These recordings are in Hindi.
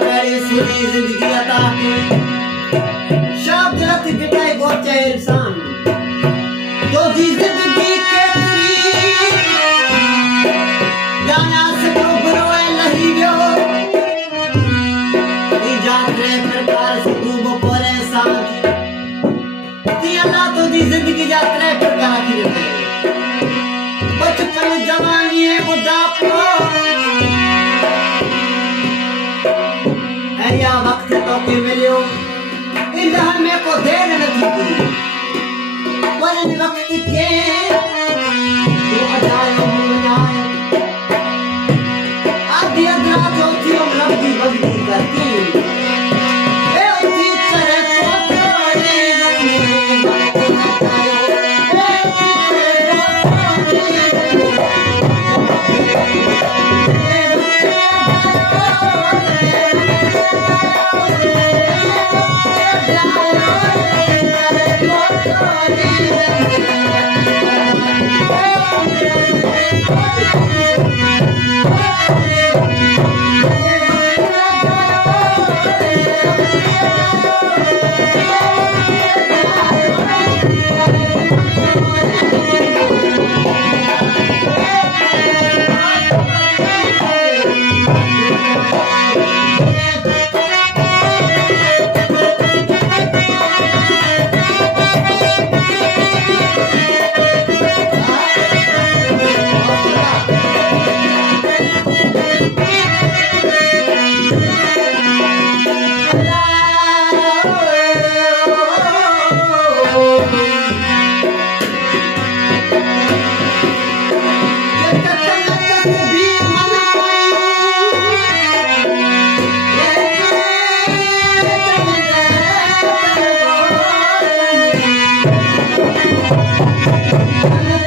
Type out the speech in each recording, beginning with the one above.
जिंदगी अता के शब्द रख बिटाई गोचे इंसान तो जी जिंदगी के तरी जाना से तो बरोए नहीं गयो ई जात्रे प्रकार से तू बपोरे सांझ ती अल्लाह तो जी जिंदगी यात्रा प्रकार की रहते बचपन जवानी बुढ़ापो या वक्त तो के मिलियो इधर में को देर नहीं थी वरन वक्त के तू अजायो मुनाए आदि अदरा जो थी रब्बी बगदी करती ए उसी तरह को तोड़े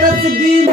तस्वीर